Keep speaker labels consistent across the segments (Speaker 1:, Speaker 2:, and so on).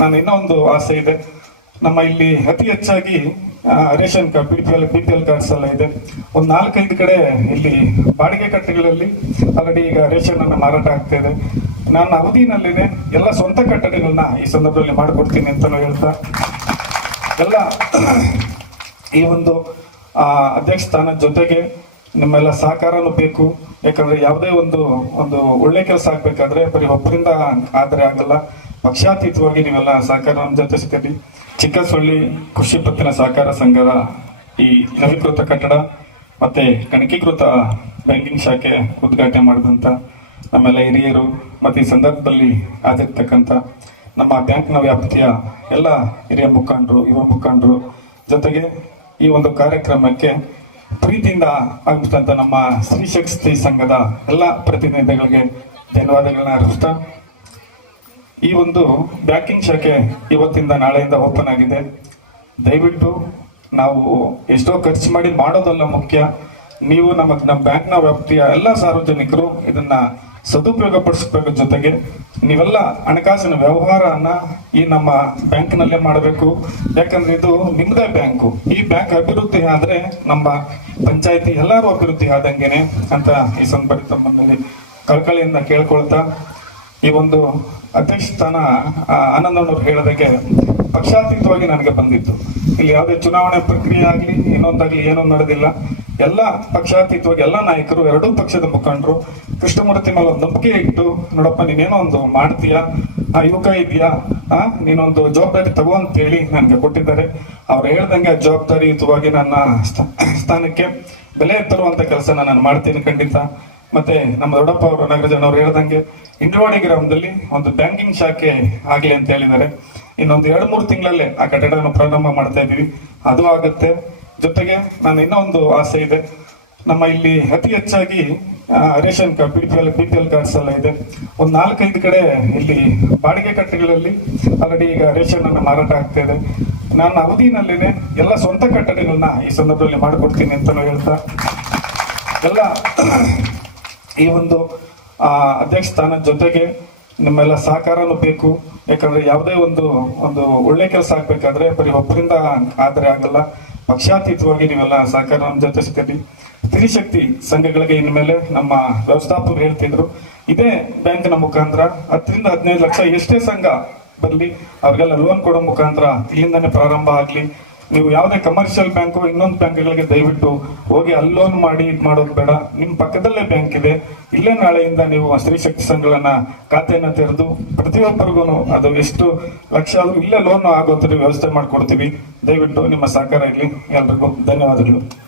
Speaker 1: ನಾನು ಇನ್ನೊಂದು ಆಸೆ ಇದೆ. ನಮ್ಮ ಇಲ್ಲಿ ಅತಿ ಹೆಚ್ಚಾಗಿ ration card B P L B P L cards ಎಲ್ಲ ಇದೆ. ಒಂದು ನಾಲ್ಕೈದು ಕಡೆ ಇಲ್ಲಿ ಬಾಡಿಗೆ ಕಟ್ಟಡಗಳಲ್ಲಿ ಆಲ್ರೆಡಿ ಈಗ ರೇಷನ್ ಅನ್ನು ಮಾರಾಟ ಆಗ್ತಾ ಇದೆ. ನನ್ನ ಅವಧಿನಲ್ಲಿನೇ ಎಲ್ಲ ಸ್ವಂತ ಕಟ್ಟಡಗಳನ್ನ ಈ ಸಂದರ್ಭದಲ್ಲಿ ಮಾಡಿಕೊಡ್ತೀನಿ ಅಂತಲೂ ಹೇಳ್ತಾ. ಎಲ್ಲ ಈ ಒಂದು ಅಧ್ಯಕ್ಷ ಸ್ಥಾನದ ಜೊತೆಗೆ ನಿಮ್ಮೆಲ್ಲ ಸಹಕಾರನೂ ಬೇಕು. ಯಾಕಂದ್ರೆ ಯಾವುದೇ ಒಂದು ಒಂದು ಒಳ್ಳೆ ಕೆಲಸ ಆಗ್ಬೇಕಾದ್ರೆ ಬರೀ ಒಬ್ಬರಿಂದ ಆದ್ರೆ ಆಗಲ್ಲ. ಪಕ್ಷಾತೀತವಾಗಿ ನೀವೆಲ್ಲ ಸಹಕಾರ ನಮ್ಮ ಜೊತೆ ಸಿಗಲಿ ಚಿಕ್ಕಸೊಳ್ಳಿ ಕೃಷಿ ಪತ್ತಿನ ಸಹಕಾರ ಸಂಘದ ಈ ನವೀಕೃತ ಕಟ್ಟಡ ಮತ್ತೆ ಗಣಕೀಕೃತ ಬ್ಯಾಂಕಿಂಗ್ ಶಾಖೆ ಉದ್ಘಾಟನೆ ಮಾಡಿದಂತ ನಮ್ಮೆಲ್ಲ ಹಿರಿಯರು ಮತ್ತೆ ಈ ಸಂದರ್ಭದಲ್ಲಿ ಆಗಿರ್ತಕ್ಕಂಥ ನಮ್ಮ ಬ್ಯಾಂಕ್ನ ವ್ಯಾಪ್ತಿಯ ಎಲ್ಲ ಹಿರಿಯ ಮುಖಂಡರು, ಯುವ ಮುಖಂಡರು ಜೊತೆಗೆ ಈ ಒಂದು ಕಾರ್ಯಕ್ರಮಕ್ಕೆ ಪ್ರೀತಿಯಿಂದ ಆಗಮಿಸಿದಂತ ನಮ್ಮ ಸ್ತ್ರೀ ಶಕ್ತಿ ಸಂಘದ ಎಲ್ಲ ಪ್ರತಿನಿಧಿಗಳಿಗೆ ಧನ್ಯವಾದಗಳನ್ನ ಅರ್ಪಿಸ್ತಾ ಈ ಒಂದು ಬ್ಯಾಂಕಿಂಗ್ ಶಾಖೆ ಇವತ್ತಿಂದ ನಾಳೆಯಿಂದ ಓಪನ್ ಆಗಿದೆ. ದಯವಿಟ್ಟು ನಾವು ಎಷ್ಟೋ ಖರ್ಚು ಮಾಡಿ ಮಾಡೋದಲ್ಲ ಮುಖ್ಯ. ನೀವು ನಮ್ಮ ನಮ್ಮ ಬ್ಯಾಂಕ್ನ ವ್ಯಾಪ್ತಿಯ ಎಲ್ಲ ಸಾರ್ವಜನಿಕರು ಇದನ್ನ ಸದುಪಯೋಗ ಪಡಿಸಬೇಕು ಜೊತೆಗೆ ನೀವೆಲ್ಲ ಹಣಕಾಸಿನ ವ್ಯವಹಾರನ ಈ ನಮ್ಮ ಬ್ಯಾಂಕ್ನಲ್ಲೇ ಮಾಡಬೇಕು. ಯಾಕಂದ್ರೆ ಇದು ನಿಮ್ಮದೇ ಬ್ಯಾಂಕು. ಈ ಬ್ಯಾಂಕ್ ಅಭಿವೃದ್ಧಿ ಆದರೆ ನಮ್ಮ ಪಂಚಾಯತಿ ಎಲ್ಲರೂ ಅಭಿವೃದ್ಧಿ ಆದಂಗೆನೆ ಅಂತ ಈ ಸಂದರ್ಭ ತಮ್ಮಲ್ಲಿ ಕಳ್ಕಳಿಯಿಂದ ಕೇಳ್ಕೊಳ್ತಾ ಈ ಒಂದು ಅಧ್ಯಕ್ಷ ಸ್ಥಾನ ಆ, ಆನಂದಣ್ಣವ್ರು ಹೇಳಿದಾಗೆ ಪಕ್ಷಾತೀತವಾಗಿ ನನಗೆ ಬಂದಿತ್ತು. ಇಲ್ಲಿ ಯಾವುದೇ ಚುನಾವಣೆ ಪ್ರಕ್ರಿಯೆ ಆಗಲಿ ಇನ್ನೊಂದಾಗ್ಲಿ ಏನೂ ನಡೆದಿಲ್ಲ. ಎಲ್ಲ ಪಕ್ಷಾತೀತವಾಗಿ ಎಲ್ಲ ನಾಯಕರು ಎರಡೂ ಪಕ್ಷದ ಮುಖಂಡರು ಕೃಷ್ಣಮೂರ್ತಿ ಮೇಲೆ ಒಂದು ನಂಬಿಕೆ ಇಟ್ಟು ನೋಡಪ್ಪ ನೀನೇನೋ ಒಂದು ಮಾಡ್ತೀಯಾ? ಆ ಯುವಕ ಇದೆಯಾ ಆ ನೀನೊಂದು ಜವಾಬ್ದಾರಿ ತಗೋ ಅಂತೇಳಿ ನನಗೆ ಕೊಟ್ಟಿದ್ದಾರೆ. ಅವ್ರು ಹೇಳ್ದಂಗೆ ಆ ಜವಾಬ್ದಾರಿಯುತವಾಗಿ ನನ್ನ ಸ್ಥ- ಸ್ಥಾನಕ್ಕೆ ಬೆಲೆ ತರುವಂತ ಕೆಲಸನ ನಾನು ಮಾಡ್ತೀನಿ ಖಂಡಿತ. ಮತ್ತೆ ನಮ್ಮ ದೊಡ್ಡಪ್ಪ ಅವರು ನಾಗರಾಜನ್ ಅವರು ಹೇಳ್ದಂಗೆ ಇಂದ್ರವಾಣಿ ಗ್ರಾಮದಲ್ಲಿ ಒಂದು ಬ್ಯಾಂಕಿಂಗ್ ಶಾಖೆ ಆಗಲಿ ಅಂತ ಹೇಳಿದ್ದಾರೆ. ಇನ್ನೊಂದು ಎರಡು, ಮೂರು ತಿಂಗಳಲ್ಲೇ ಆ ಕಟ್ಟಡವನ್ನು ಪ್ರಾರಂಭ ಮಾಡ್ತಾ ಇದ್ದೀವಿ. ಅದು ಆಗುತ್ತೆ. ಜೊತೆಗೆ ನಾನು ಇನ್ನೊಂದು ಆಸೆ ಇದೆ. ನಮ್ಮ ಇಲ್ಲಿ ಅತಿ ಹೆಚ್ಚಾಗಿ ration card B P L B P L cards ಎಲ್ಲ ಇದೆ. ಒಂದು ನಾಲ್ಕೈದು ಕಡೆ ಇಲ್ಲಿ ಬಾಡಿಗೆ ಕಟ್ಟಡಗಳಲ್ಲಿ ಆಲ್ರೆಡಿ ಈಗ ರೇಷನ್ ಅನ್ನು ಮಾರಾಟ ಆಗ್ತಾ ಇದೆ. ನನ್ನ ಅವಧಿನಲ್ಲಿನೇ ಎಲ್ಲ ಸ್ವಂತ ಕಟ್ಟಡಗಳನ್ನ ಈ ಸಂದರ್ಭದಲ್ಲಿ ಮಾಡಿಕೊಡ್ತೀನಿ ಅಂತಲೂ ಹೇಳ್ತಾ. ಎಲ್ಲ ಈ ಒಂದು ಅಧ್ಯಕ್ಷ ಸ್ಥಾನದ ಜೊತೆಗೆ ನಿಮ್ಮೆಲ್ಲ ಸಹಕಾರನೂ ಬೇಕು. ಯಾಕಂದ್ರೆ ಯಾವುದೇ ಒಂದು ಒಂದು ಒಳ್ಳೆ ಕೆಲಸ ಆಗ್ಬೇಕಾದ್ರೆ ಬರೀ ಒಬ್ಬರಿಂದ ಆದರೆ ಆಗಲ್ಲ. ಪಕ್ಷಾತೀತವಾಗಿ ನೀವೆಲ್ಲ ಸಹಕಾರ ನಮ್ಮ ಜೊತೆ ಸಿಗಲಿ ಸ್ತ್ರೀಶಕ್ತಿ ಸಂಘಗಳಿಗೆ ಇನ್ಮೇಲೆ ನಮ್ಮ ವ್ಯವಸ್ಥಾಪಕರು ಹೇಳ್ತಿದ್ರು. ಇದೇ ಬ್ಯಾಂಕ್ನ ಮುಖಾಂತರ ಹತ್ತರಿಂದ ಹದಿನೈದು ಲಕ್ಷ ಎಷ್ಟೇ ಸಂಘ ಬರಲಿ, ಅವ್ರಿಗೆಲ್ಲ ಲೋನ್ ಕೊಡೋ ಮುಖಾಂತರ ಇಲ್ಲಿಂದಾನೇ ಪ್ರಾರಂಭ ಆಗಲಿ. ನೀವು ಯಾವುದೇ ಕಮರ್ಷಿಯಲ್ ಬ್ಯಾಂಕು ಇನ್ನೊಂದು ಬ್ಯಾಂಕ್ಗಳಿಗೆ ದಯವಿಟ್ಟು ಹೋಗಿ ಅಲ್ಲಿ ಲೋನ್ ಮಾಡಿ ಇದು ಮಾಡೋದು ಬೇಡ. ನಿಮ್ಮ ಪಕ್ಕದಲ್ಲೇ ಬ್ಯಾಂಕ್ ಇದೆ. ಇಲ್ಲೇ ನಾಳೆಯಿಂದ ನೀವು ಸ್ತ್ರೀ ಶಕ್ತಿ ಸಂಘಗಳನ್ನ ಖಾತೆಯನ್ನು ತೆರೆದು ಪ್ರತಿಯೊಬ್ಬರಿಗೂ ಅದು ಎಷ್ಟು ಲಕ್ಷ ಆದರೂ ಇಲ್ಲೇ ಲೋನ್ ಆಗೋ ಥರ ವ್ಯವಸ್ಥೆ ಮಾಡ್ಕೊಡ್ತೀವಿ. ದಯವಿಟ್ಟು ನಿಮ್ಮ ಸಹಕಾರ ಇರಲಿ. ಎಲ್ರಿಗೂ ಧನ್ಯವಾದಗಳು.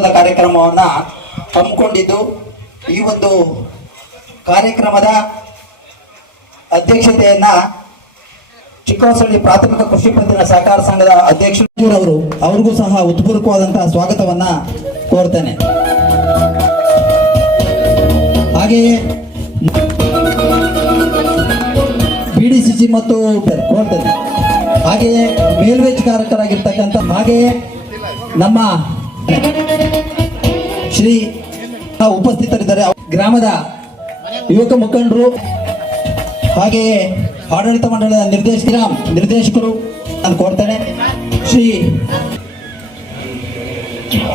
Speaker 2: ಕಾರ್ಯಕ್ರಮವನ್ನ ಹಮ್ಮಿಕೊಂಡಿದ್ದು ಈ ಒಂದು ಕಾರ್ಯಕ್ರಮದ ಅಧ್ಯಕ್ಷತೆಯನ್ನ ಚಿಕ್ಕವಸಳ್ಳಿ ಪ್ರಾಥಮಿಕ ಕೃಷಿ ಪತ್ತಿನ ಸಹಕಾರ ಸಂಘದ ಅಧ್ಯಕ್ಷರವರು ಅವ್ರಿಗೂ ಸಹ ಉತ್ಪೂರ್ವಕವಾದಂತಹ ಸ್ವಾಗತವನ್ನ ಕೋರ್ತೇನೆ. ಹಾಗೆಯೇ ಬಿಡಿಸಿಸಿ ಮತ್ತು ಕೋರ್ತೇನೆ. ಹಾಗೆಯೇ ಮೇಲ್ವೇಜ್ಗಾರಕರಾಗಿರ್ತಕ್ಕಂಥ ಹಾಗೆಯೇ ನಮ್ಮ ಶ್ರೀ ಉಪಸ್ಥಿತರಿದ್ದಾರೆ. ಗ್ರಾಮದ ಯುವಕ ಮುಖಂಡರು ಹಾಗೆಯೇ ಆಡಳಿತ ಮಂಡಳದ ನಿರ್ದೇಶಕ, ನಿರ್ದೇಶಕರು ನಾನು ಕೋರ್ತೇನೆ ಶ್ರೀ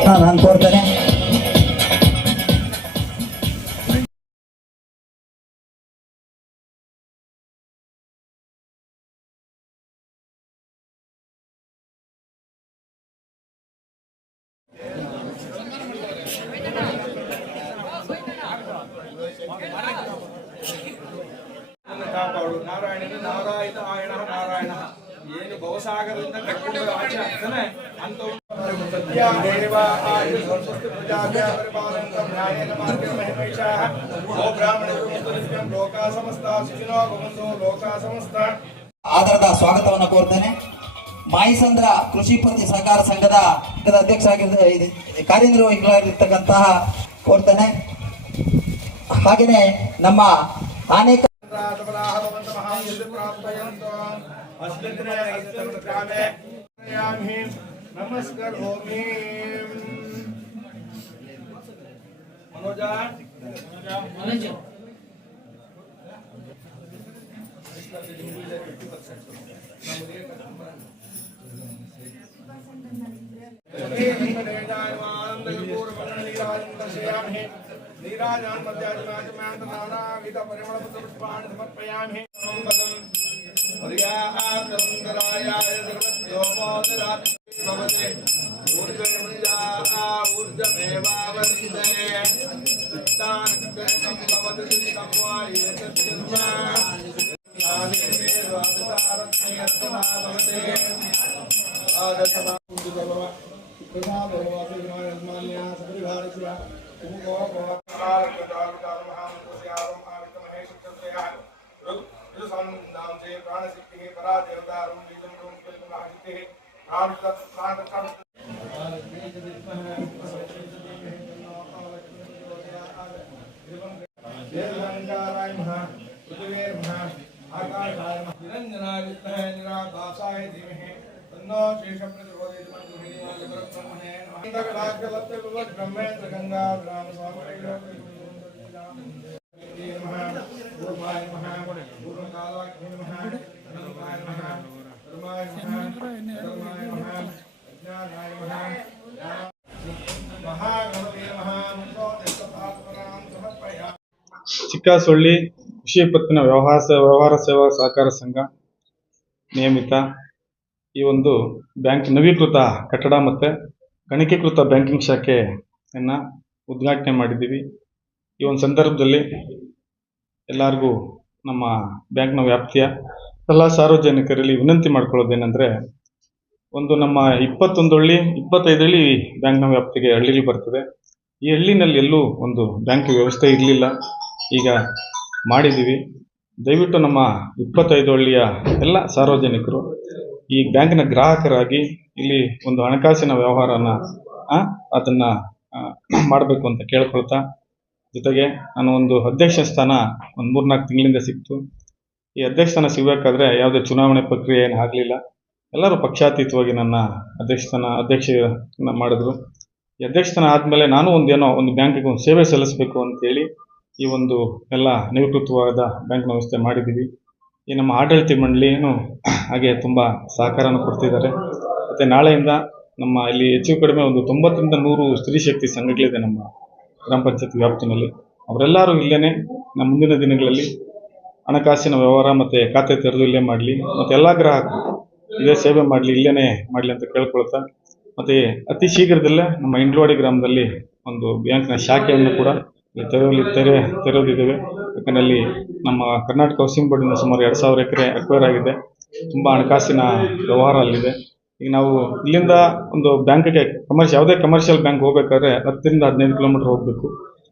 Speaker 2: ನಾನು ಕೋರ್ತೇನೆ
Speaker 3: ಕಾಪಾಡು ನಾರಾಯಣನ ನಾರಾಯಣ ಆಯಣ ನಾರಾಯಣ ಏನು ಭವಸಾಗರದಿಂದ ಕಟ್ಕೊಂಡು ಆಚೆ ಆಗ್ತಾನೆ ಅಂತ ದೇವ ಆಯು ಸಂಸ್ಕೃತಿ ಪ್ರಜಾಭ್ಯ ಪರಿಪಾಲಂತಂ ನ್ಯಾಯೇನ ಮಾರ್ಗೇಣ ಮಹಿಮೈಷಾಃ ಗೋ ಬ್ರಾಹ್ಮಣರು ಮತ್ತು ನಿತ್ಯಂ ಲೋಕಾ ಸಮಸ್ತ ಸುಖಿನೋ ಭವಂತು ಲೋಕಾ ಸಮಸ್ತ
Speaker 2: ಆಧಾರದ ಸ್ವಾಗತವನ್ನು ಕೋರ್ತೇನೆ ಮಾಯಿಸಂದ್ರ ಕೃಷಿ ಪತ್ತಿ ಸಹಕಾರ ಸಂಘದ ಅಧ್ಯಕ್ಷ ಅಧ್ಯಕ್ಷರಾಗಿದ್ದ ಕಾರ್ಯನಿರ್ವಹಿಸಲಾಗಿರ್ತಕ್ಕಂತಹ ಕೋರ್ತಾನೆ. ಹಾಗೆಯೇ ನಮ್ಮ ಅನೇಕ
Speaker 3: ನಮಸ್ಕಾರ ಭವಂತ नीराजान मध्याजनाच मैं नाना विद परिमल पुत्र पुष्पाणि समर्पयामि तथा भगवती मान्या सपरिभारस्य कुमुको प्राणशक्तिः परादेवतारं बीजं रूं कल्पनाशक्तिः प्राणतत्प्राणतत्प्राणतत् देवभंडाराय महा पृथ्वे महा आकाशाय महा निरंजनाय विद्महे निराभासाय धीमहि। तन्नो शेषप्रति
Speaker 1: ಚಿಕ್ಕಸೊಳ್ಳಿ ಕೃಷಿ ಪತ್ತಿನ ವ್ಯವಹಾರ ವ್ಯವಹಾರ ಸೇವಾ ಸಹಕಾರ ಸಂಘ ನಿಯಮಿತ ಈ ಒಂದು ಬ್ಯಾಂಕ್ ನವೀಕೃತ ಕಟ್ಟಡ ಮತ್ತು ಗಣಕೀಕೃತ ಬ್ಯಾಂಕಿಂಗ್ ಶಾಖೆಯನ್ನು ಉದ್ಘಾಟನೆ ಮಾಡಿದ್ದೀವಿ. ಈ ಒಂದು ಸಂದರ್ಭದಲ್ಲಿ ಎಲ್ಲರಿಗೂ ನಮ್ಮ ಬ್ಯಾಂಕ್ನ ವ್ಯಾಪ್ತಿಯ ಎಲ್ಲ ಸಾರ್ವಜನಿಕರಲ್ಲಿ ವಿನಂತಿ ಮಾಡ್ಕೊಳ್ಳೋದೇನೆಂದರೆ, ಒಂದು ನಮ್ಮ ಇಪ್ಪತ್ತೊಂದು ಹಳ್ಳಿ ಇಪ್ಪತ್ತೈದು ಹಳ್ಳಿ ಬ್ಯಾಂಕ್ನ ವ್ಯಾಪ್ತಿಗೆ ಹಳ್ಳಿಗಳು ಬರ್ತದೆ. ಈ ಹಳ್ಳಿನಲ್ಲಿ ಎಲ್ಲೂ ಒಂದು ಬ್ಯಾಂಕ್ ವ್ಯವಸ್ಥೆ ಇರಲಿಲ್ಲ. ಈಗ ಮಾಡಿದ್ದೀವಿ. ದಯವಿಟ್ಟು ನಮ್ಮ ಇಪ್ಪತ್ತೈದು ಹಳ್ಳಿಯ ಎಲ್ಲ ಸಾರ್ವಜನಿಕರು ಈ ಬ್ಯಾಂಕಿನ ಗ್ರಾಹಕರಾಗಿ ಇಲ್ಲಿ ಒಂದು ಹಣಕಾಸಿನ ವ್ಯವಹಾರನ ಅದನ್ನ ಮಾಡಬೇಕು ಅಂತ ಕೇಳ್ಕೊಳ್ತಾ, ಜೊತೆಗೆ ನಾನು ಒಂದು ಅಧ್ಯಕ್ಷ ಸ್ಥಾನ ಒಂದು ಮೂರ್ನಾಲ್ಕು ತಿಂಗಳಿಂದ ಸಿಕ್ತು. ಈ ಅಧ್ಯಕ್ಷ ಸ್ಥಾನ ಸಿಗಬೇಕಾದ್ರೆ ಯಾವುದೇ ಚುನಾವಣೆ ಪ್ರಕ್ರಿಯೆ ಏನು ಆಗಲಿಲ್ಲ. ಎಲ್ಲರೂ ಪಕ್ಷಾತೀತವಾಗಿ ನನ್ನ ಅಧ್ಯಕ್ಷ ಸ್ಥಾನ ಅಧ್ಯಕ್ಷ ಮಾಡಿದ್ರು. ಈ ಅಧ್ಯಕ್ಷ ಸ್ಥಾನ ಆದಮೇಲೆ ನಾನು ಒಂದೇನೋ ಒಂದು ಬ್ಯಾಂಕಿಗೆ ಒಂದು ಸೇವೆ ಸಲ್ಲಿಸಬೇಕು ಅಂತೇಳಿ ಈ ಒಂದು ಎಲ್ಲ ನಿವೃತ್ತವಾದ ಬ್ಯಾಂಕ್ನ ವ್ಯವಸ್ಥೆ ಮಾಡಿದ್ದೀವಿ. ಈ ನಮ್ಮ ಆಡಳಿತ ಮಂಡಳಿಯನ್ನು ಹಾಗೆ ತುಂಬ ಸಹಕಾರನ ಕೊಡ್ತಿದ್ದಾರೆ. ಮತ್ತು ನಾಳೆಯಿಂದ ನಮ್ಮ ಇಲ್ಲಿ ಹೆಚ್ಚು ಕಡಿಮೆ ಒಂದು ತೊಂಬತ್ತರಿಂದ ನೂರು ಸ್ತ್ರೀ ಶಕ್ತಿ ಸಂಘಗಳಿದೆ ನಮ್ಮ ಗ್ರಾಮ ಪಂಚಾಯತ್ ವ್ಯಾಪ್ತಿನಲ್ಲಿ. ಅವರೆಲ್ಲರೂ ಇಲ್ಲೇ ನಮ್ಮ ಮುಂದಿನ ದಿನಗಳಲ್ಲಿ ಹಣಕಾಸಿನ ವ್ಯವಹಾರ ಮತ್ತು ಖಾತೆ ತೆರೆದು ಇಲ್ಲೇ ಮಾಡಲಿ, ಮತ್ತು ಎಲ್ಲ ಗ್ರಾಹಕರು ಇದೇ ಸೇವೆ ಮಾಡಲಿ ಇಲ್ಲೇ ಮಾಡಲಿ ಅಂತ ಕೇಳ್ಕೊಳ್ತಾ, ಮತ್ತು ಅತಿ ಶೀಘ್ರದಲ್ಲೇ ನಮ್ಮ ಇಂಡ್ಲವಾಡಿ ಗ್ರಾಮದಲ್ಲಿ ಒಂದು ಬ್ಯಾಂಕ್ನ ಶಾಖೆಯನ್ನು ಕೂಡ ತೆರೆಯಲಿ, ತೆರೆ ತೆರೆದಿದ್ದೇವೆ. ಅಲ್ಲಿ ನಮ್ಮ ಕರ್ನಾಟಕ ಹೌಸಿಂಗ್ ಬೋರ್ಡಿನ ಸುಮಾರು ಎರಡು ಸಾವಿರ ಎಕರೆ ಅಕ್ವೈರ್ ಆಗಿದೆ. ತುಂಬ ಹಣಕಾಸಿನ ವ್ಯವಹಾರ ಅಲ್ಲಿದೆ. ಈಗ ನಾವು ಇಲ್ಲಿಂದ ಒಂದು ಬ್ಯಾಂಕಿಗೆ ಕಮರ್ಷಿಯಲ್ ಯಾವುದೇ ಕಮರ್ಷಿಯಲ್ ಬ್ಯಾಂಕ್ ಹೋಗ್ಬೇಕಾದ್ರೆ ಹತ್ತರಿಂದ ಹದಿನೈದು ಕಿಲೋಮೀಟರ್ ಹೋಗಬೇಕು.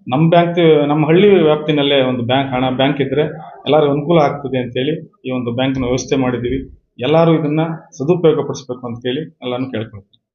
Speaker 1: ನಮ್ಮ ಬ್ಯಾಂಕ್ ನಮ್ಮ ಹಳ್ಳಿ ವ್ಯಾಪ್ತಿನಲ್ಲೇ ಒಂದು ಬ್ಯಾಂಕ್ ಹಣ ಬ್ಯಾಂಕ್ ಇದ್ದರೆ ಎಲ್ಲರಿಗೂ ಅನುಕೂಲ ಆಗ್ತದೆ ಅಂತೇಳಿ ಈ ಒಂದು ಬ್ಯಾಂಕ್ನ ವ್ಯವಸ್ಥೆ ಮಾಡಿದ್ದೀವಿ. ಎಲ್ಲರೂ ಇದನ್ನು ಸದುಪಯೋಗ ಅಂತ ಹೇಳಿ ಎಲ್ಲನೂ ಕೇಳ್ಕೊಳ್ತೀನಿ.